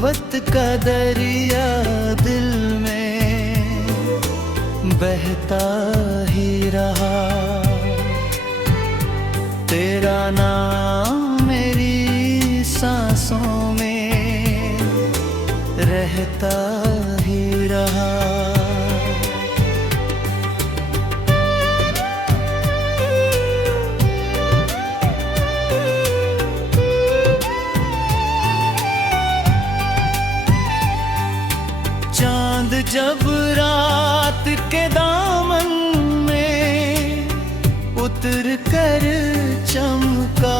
मोहब्बत का दरिया दिल में बहता ही रहा। तेरा नाम मेरी सांसों में रहता ही रहा। चांद जब रात के दामन में उतर कर चमका,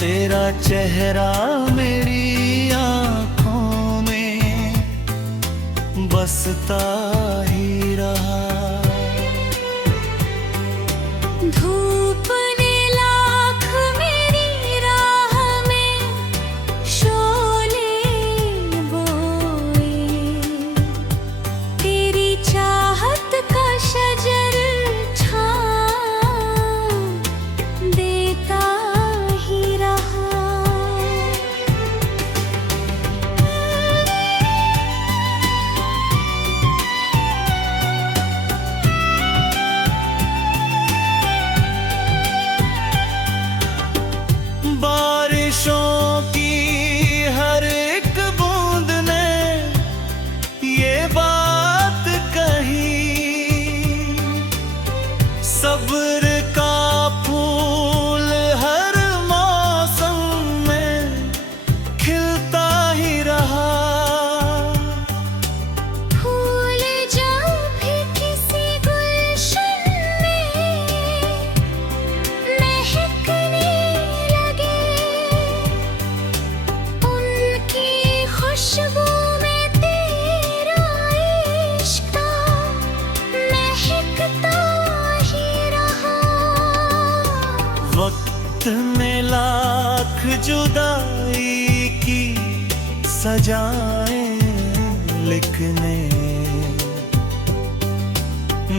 तेरा चेहरा मेरी आँखों में बसता ही रहा। धूप ने लाख मेरी राह में शोले बोए, तेरी चाहत का शजर छाँव देता ही रहा। बारिशों की हर एक बूंद ने ये बात कही, सब्र का फूल हर मौसम में खिलता ही रहा। फूल जब भी किसी गुलशन में महकने लगे, उनकी खुशबू में तेरा इश्क महकता ही रहा। वक्त में लाख जुदाई की सजाएं लिखने,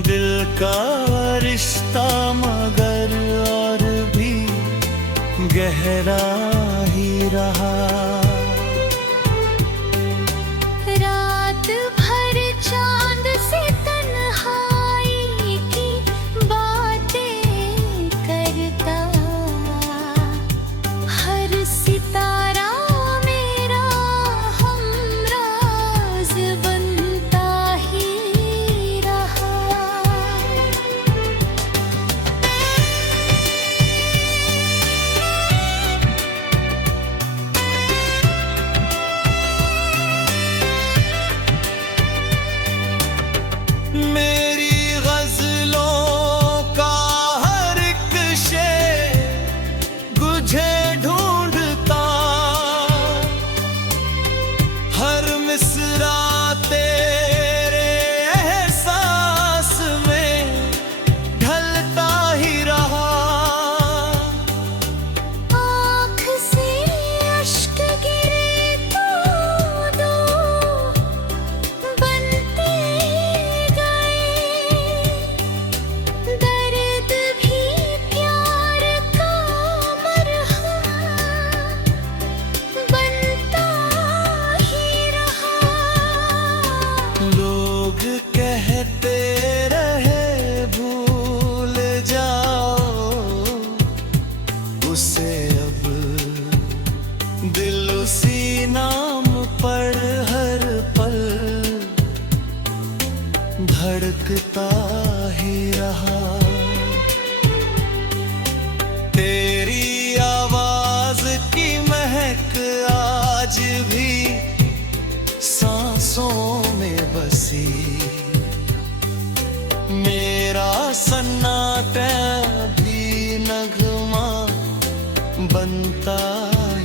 दिल का रिश्ता मगर और भी गहरा ही रहा। रात भर चांद से तन्हाई की बातें करता, हर सितारा मेरा हमराज बनता ही रहा। मेरी गजलों का हर एक शेर तुझे ढूंढता, हर मिसरा तेरे एहसास में ढलता ही रहा। आँख से अश्क गिरे तो दो बनते गए, दर्द भी प्यार का मरहम बनता ही रहा। लोग कहते रहे भूल जाओ उसे, अब दिल उसी नाम पर हर पल धड़कता ही रहा। तेरी आवाज की महक आज भी सांसों में बसी, मेरा सन्नाटा भी नगमा बनता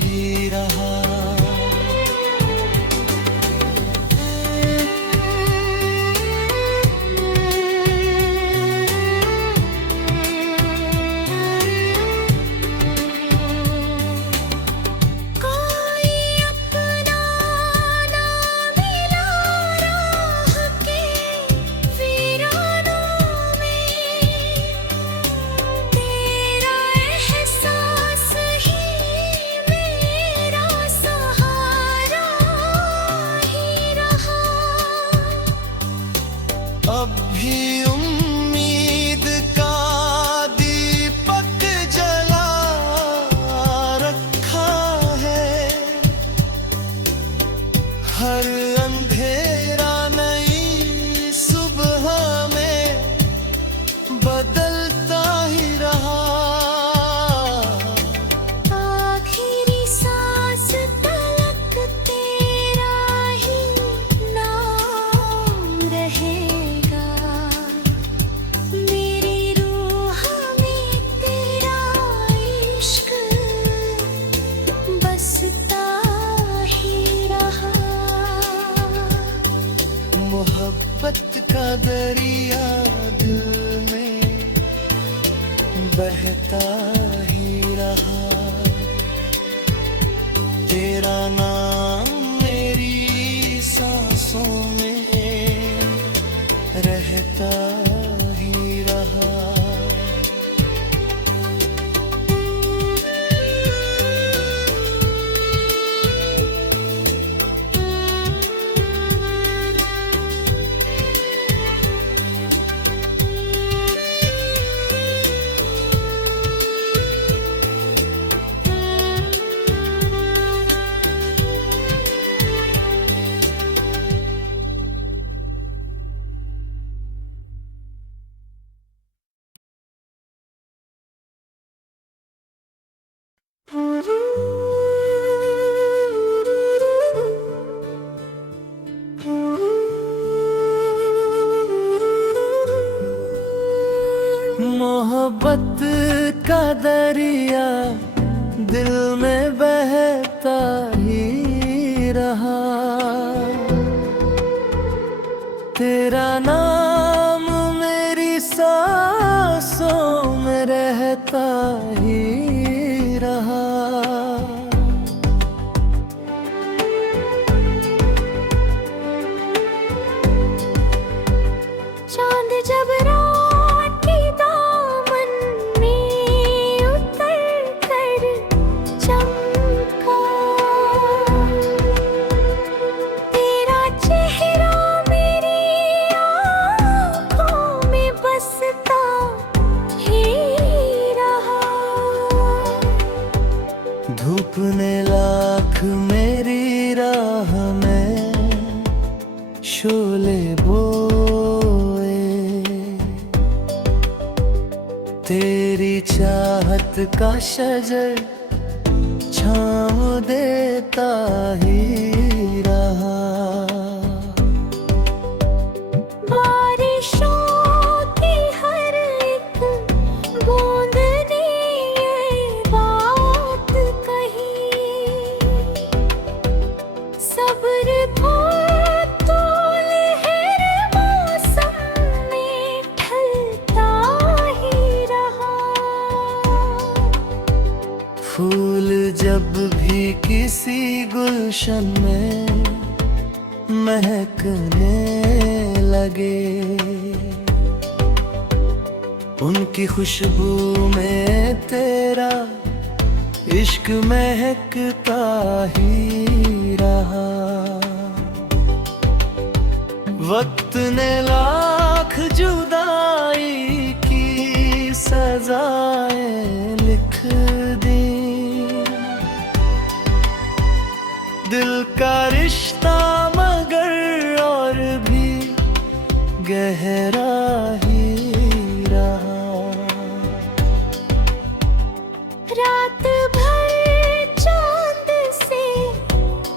ही रहा। कोई अपना ना मिला राह के वीरानों में, मोहब्बत का दरिया दिल में बहता ही रहा। तेरा नाम मेरी सांसों में रहता ही रहा। मोहब्बत का दरिया दिल में बहता ही रहा। तेरा नाम मेरी सांसों में रहता ही रहा। चांद जब रात की दामन में उतर कर चमका, तेरा चेहरा मेरी आँखों में बसता ही रहा। धूप ने लाख मेरी राह में शोले बोए। तेरी चाहत का शजर छाँव देता ही रहा। बारिशों की हर एक बूंद ने ये बात कही, सब्र तूल हर मौसम में ढलता ही रहा। फूल जब भी किसी गुलशन में महकने लगे, उनकी खुशबू में तेरा इश्क महकता ही रहा। वक्त ने लाख जुदाई की सजाएं लिख दी। दिल का रिश्ता मगर और भी गहरा ही रहा। रात भर चांद से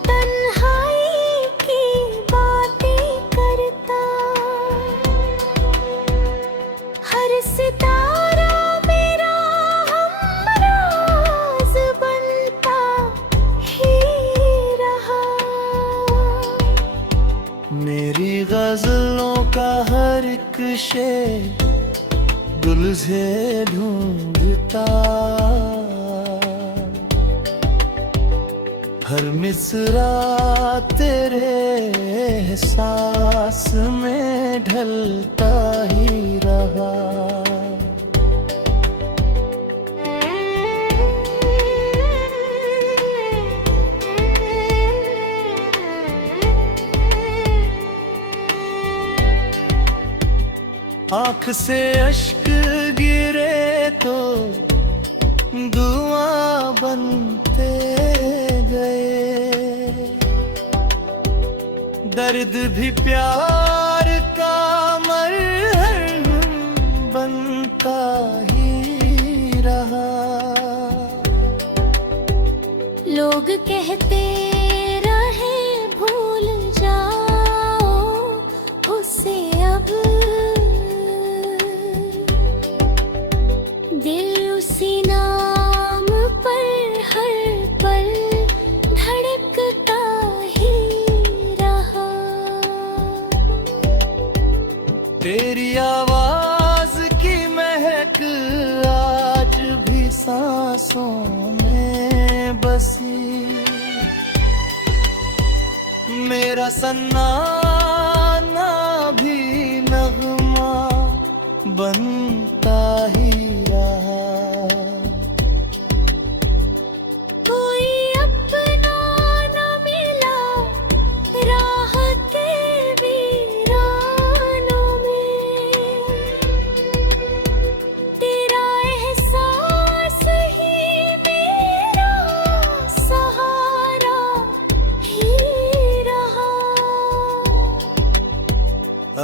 तन्हाई की बातें करता, हर सितारा मेरा हमराज बनता ही रहा। मेरी गजलों का हर एक शेर गुल से ढूंढता, हर मिसरा तेरे एहसास में ढलता ही रहा। आँख से अश्क गिरे तो दुआ बनते गए। दर्द भी प्यार का मरहम बनता ही रहा। लोग कहते रहे भूल जाओ उसे अब, दिल उसी नाम पर हर पल धड़कता ही रहा। तेरी आवाज की महक आज भी सांसों में बसी। मेरा सन्नाटा भी नगमा बनता ही रहा। कोई अपना न मिला राहत वीरानों में, तेरा एहसास ही मेरा सहारा ही रहा।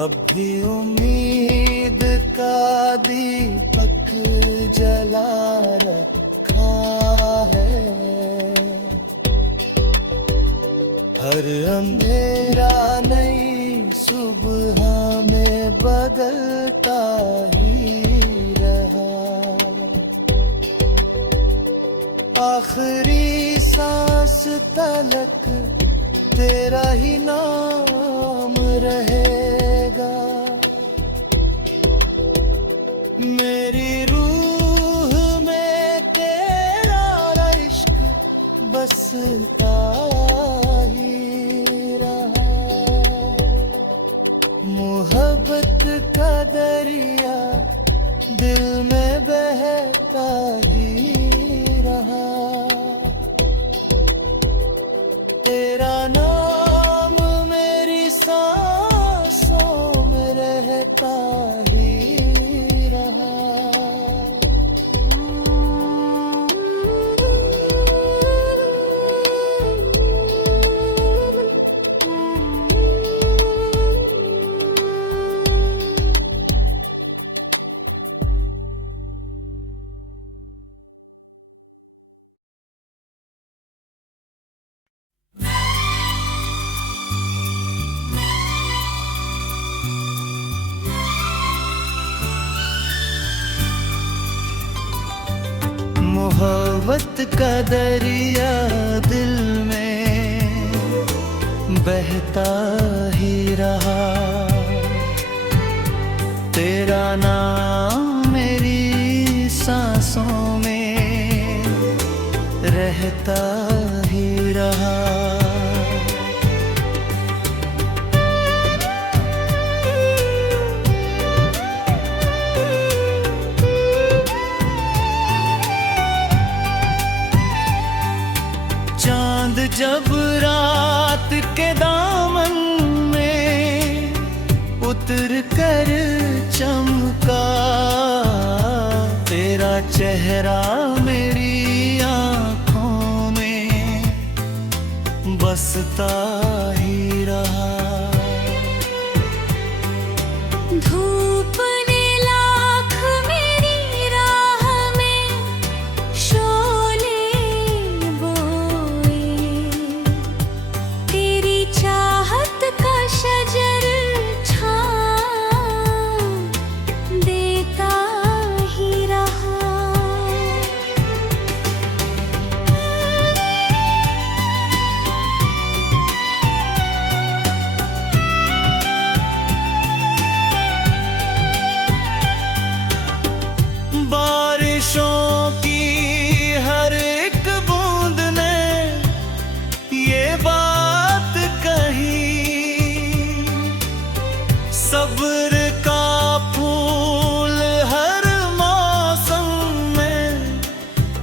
अब भी उम्मीद का दीपक जला रखा है। हर अंधेरा नई सुबह में बदलता ही रहा। आखिरी सांस तलक तेरा ही नाम रहेगा। मेरी रूह में तेरा इश्क बसता ही रहा। मोहब्बत का दरिया दिल में बहता ही रहा। तेरा नाम मेरी सांसों में रहता ही रहा। मोहब्बत का दरिया दिल में बहता ही रहा। तेरा नाम मेरी सांसों में रहता ही रहा। चांद जब रात के दामन में उतर कर चमका, तेरा चेहरा मेरी आँखों में बसता ही रहा। धूप ने लाख मेरी राह में शोले बोए, तेरी चाहत का शजर छाँव देता ही रहा। बारिशों की हर एक बूंद ने ये बात कही, सब्र का फूल हर मौसम में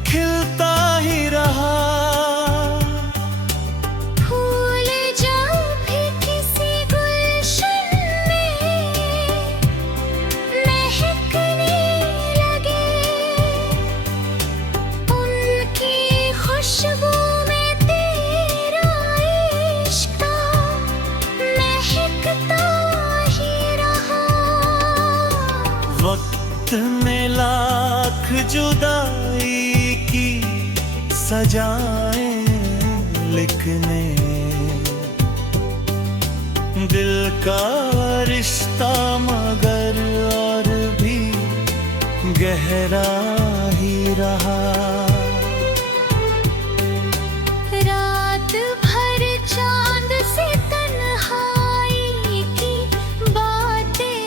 खिलता ही रहा। फूल जब भी किसी गुलशन में महकने लगे, उनकी खुशबू में तेरा इश्क महकता ही रहा। वक्त ने लाख जुदाई की सजाएं लिखने, दिल का रिश्ता मगर और भी गहरा ही रहा। रात भर चांद से तन्हाई की बातें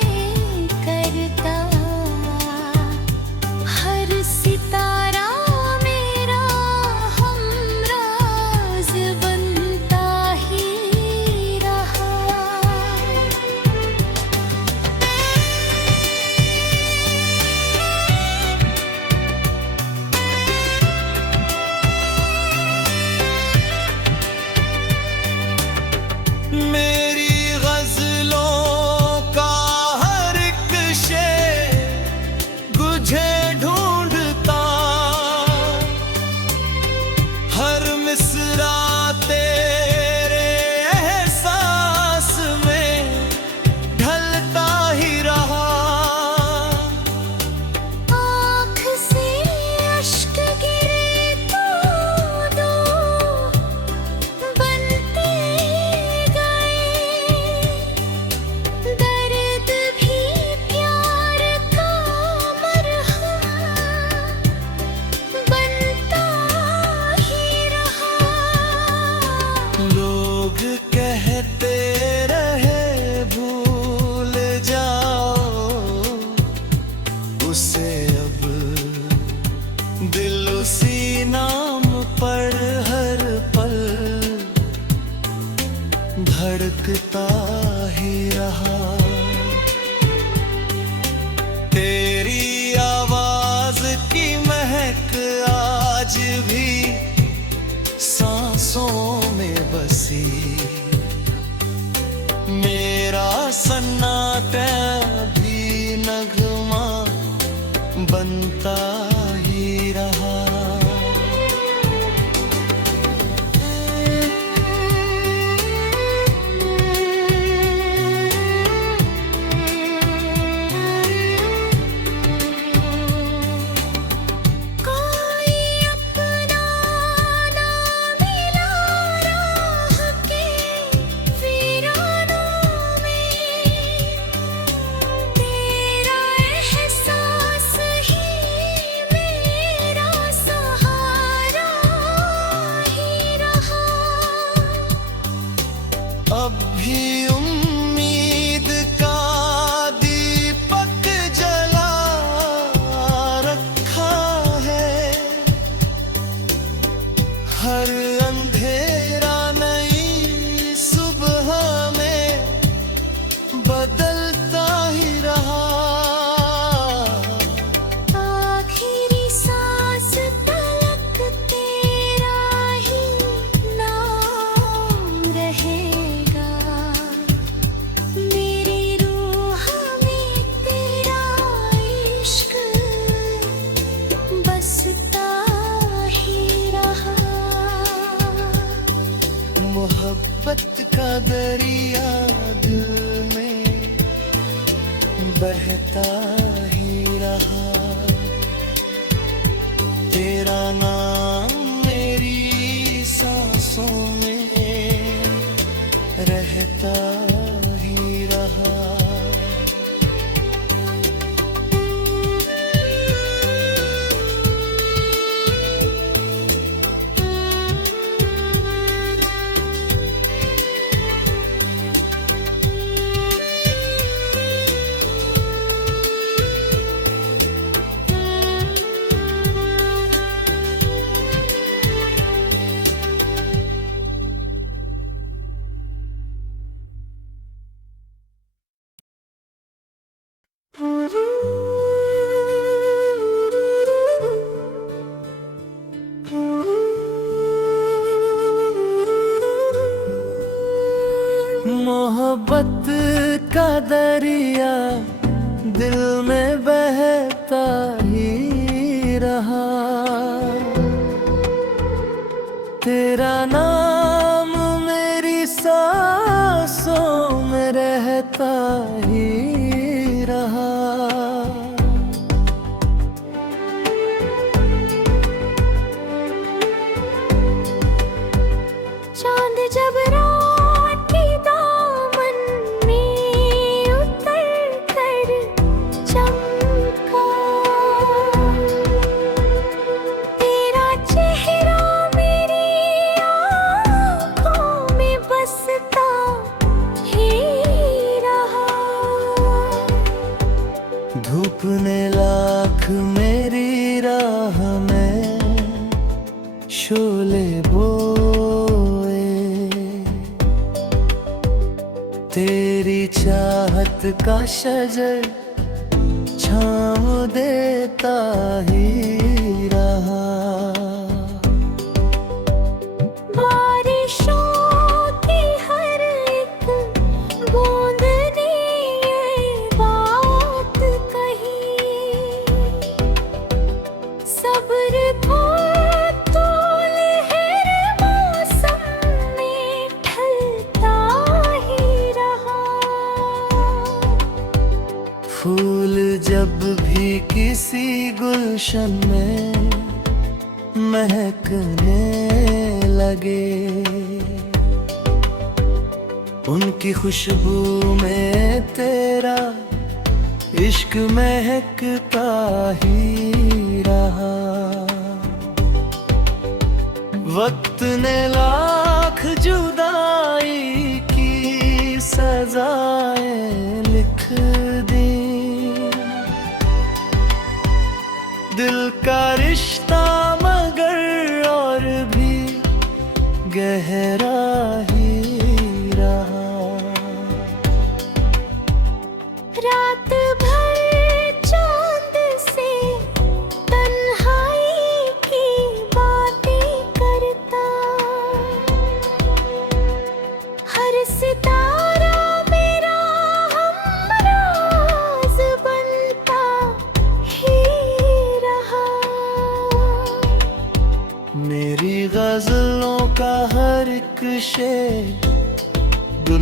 सन्नाटे भी नगमा बनता ही रहा। अब भी उम्मीद का दीपक जला रखा है। हर अंधेरा नई सुबह में बदलता ही रहा। आखिरी सांस तलक तेरा ही नाम रहेगा। मेरी रूह में तेरा इश्क बसता ही रहा। मोहब्बत का दरिया दिल में बहता ही रहा। तेरा नाम मेरी सांसों में रहता ही रहा। मोहब्बत का दरिया दिल में बहता ही रहा। तेरा नाम मेरी सांसों में रहता ही रहा। चांद जब रात की दामन में उतर कर चमका। तेरा चेहरा मेरी आँखों में बसता ही रहा। धूप ने लाख मेरी राह में शोले बोए। तेरी चाहत का शजर छाँव देता ही रहा। बारिशों की हर एक बूंद ने ये बात कही। सब्र को तो लहर मौसम में ढलता ही रहा। फूल जब भी किसी गुलशन में महकने लगे। उनकी खुशबू में तेरा इश्क महकता ही रहा। वक्त ने लाख जुदाई की सजाएं लिख दी। दिल का रिश्ता मगर और भी गहरा ही रहा। रात भर चांद से तन्हाई की बातें करता। हर सितारा मेरा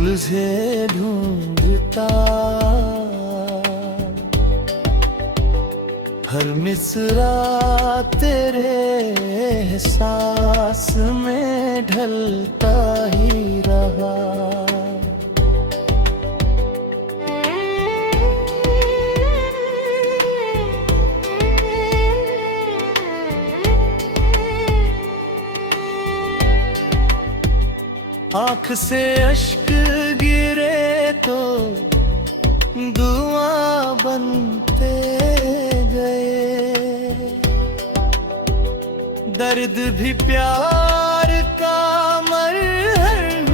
सुलझे ढूंढता, हर मिसरा तेरे एहसास में ढलता ही रहा। आँख से अश्क गिरे तो दुआ बनते गए, दर्द भी प्यार का मरहम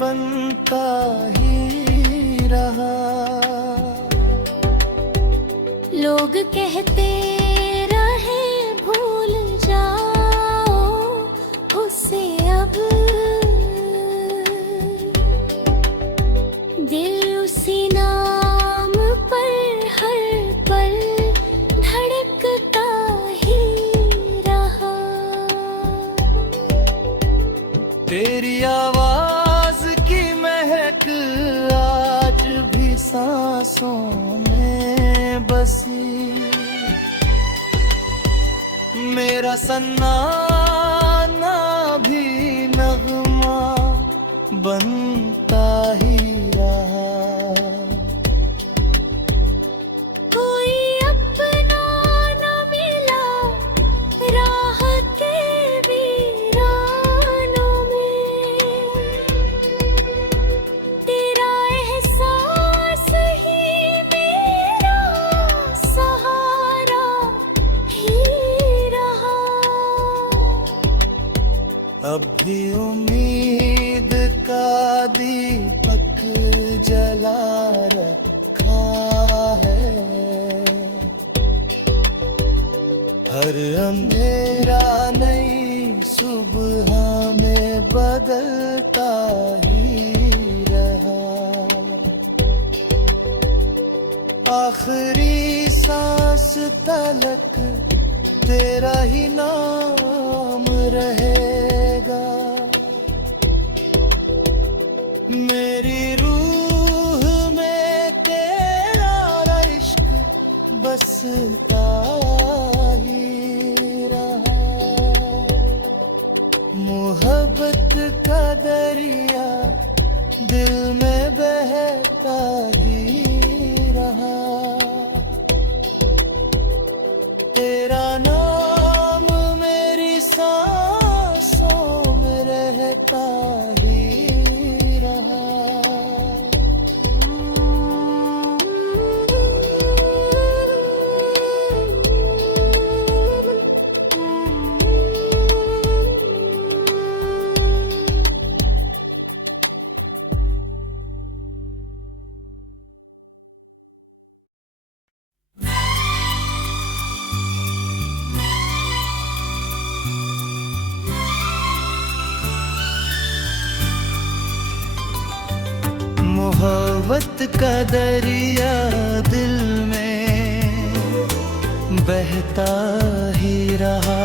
बनता ही रहा। लोग कहते रहे भूल जाओ उसे, अब दिल उसी नाम पर हर पल धड़कता ही रहा। तेरी आवाज की महक आज भी सांसों में बसी, मेरा सन्नाटा भी नगमा बनता ही रहा। कोई अपना न मिला राह के वीरानों में, तेरा एहसास ही मेरा सहारा ही रहा। अब भी उम्मीद का दीपक जला रखा है, हर अंधेरा नई सुबह में बदलता ही रहा। आखिरी सांस तलक तेरा ही नाम रहेगा, मेरी रूह में तेरा इश्क बसता ही रहा। मोहब्बत का दरिया दिल में बहता ही रहा, तेरा नाम मेरी सांसों में रहता ही रहा। मोहब्बत का दरिया दिल में बहता ही रहा,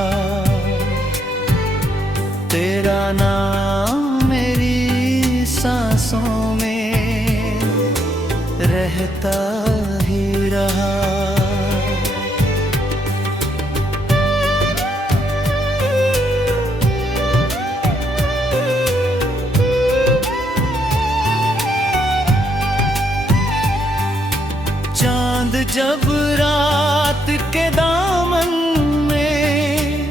तेरा नाम मेरी सांसों में रहता ही रहा। चांद जब रात के दामन में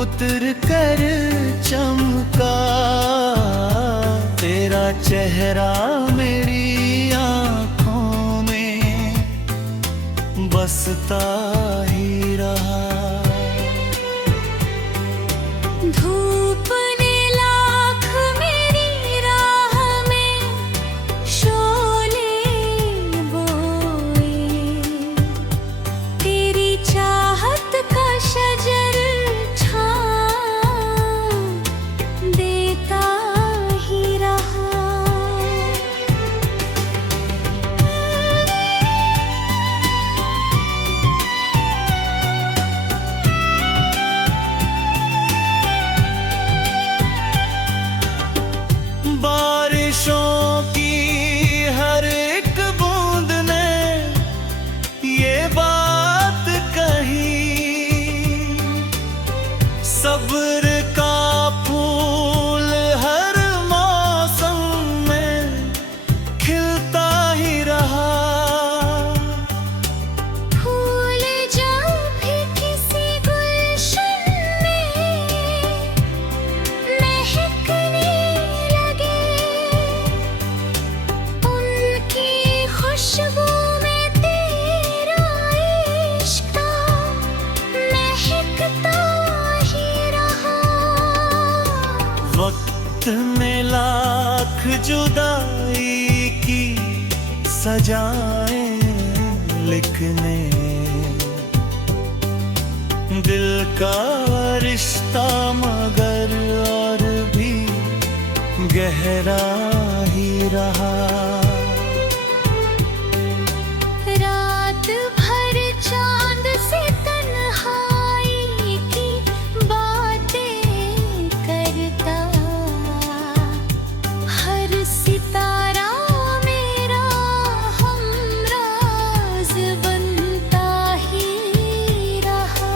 उतर कर चमका, तेरा चेहरा मेरी आँखों में बसता ही रहा। धूप ने लाख मेरी राह में शोले बोए, तेरी चाहत का शजर छाँव देता ही रहा। जुदाई की सजाएं लिखने, दिल का रिश्ता मगर और भी गहरा ही रहा। रात भर चांद से तन्हाई की बातें करता, हर सितारा मेरा हमराज बनता ही रहा।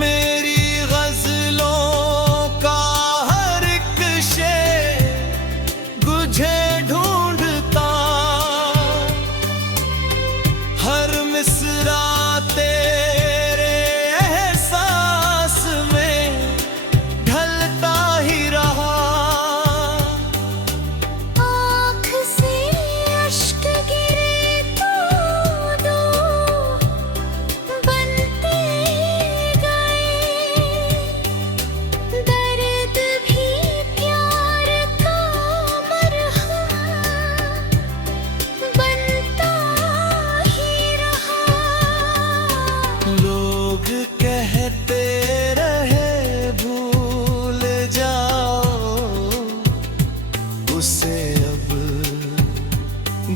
मेरी गजलों का हर एक शेर तुझे ढूंढता, हर मिसरा तेरे एहसास में ढलता ही रहा। आँख से अश्क गिरे तो दो बनते गए, दर्द भी प्यार का मरहम बनता ही रहा। लोग कहते रहे भूल जाओ उसे, अब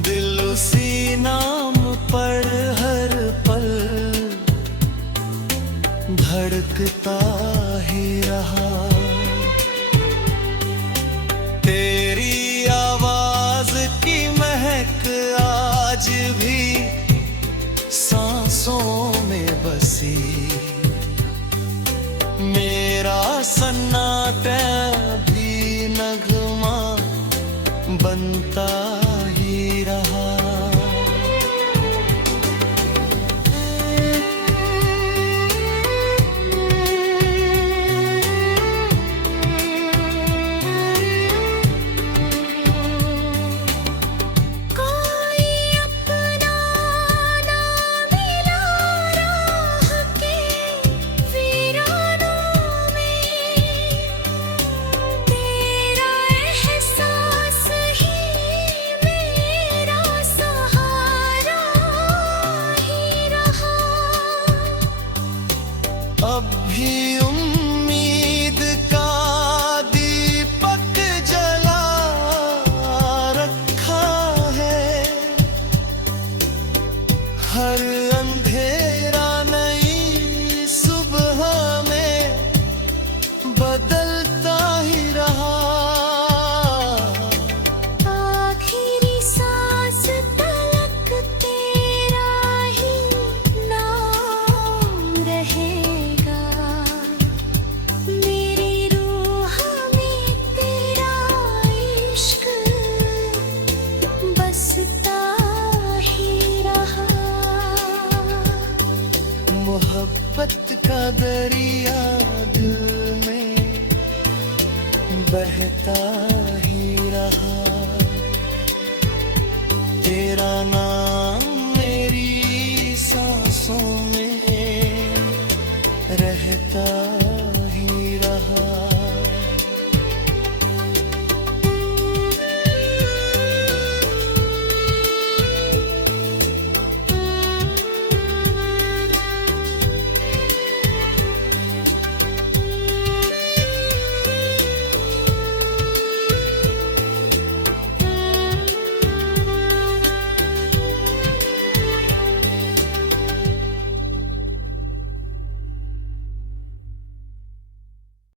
दिल उसी नाम पर हर पल धड़कता ही रहा। तेरी आवाज की महक आज भी सांसों में बसी, मेरा सन्नाटा भी नगमा बनता ही रहा। कोई अपना ना मिला राह के वीरानों में, तेरा एहसास ही मेरा सहारा ही रहा। अब भी उम्मीद का दीपक जला रखा है, हर अंधेरा नई सुबह में बदलता ही रहा। आखिरी सांस तलक तेरा ही नाम रहेगा, मेरी रूह में तेरा इश्क बसता ही रहा। मोहब्बत का दरिया दिल में बहता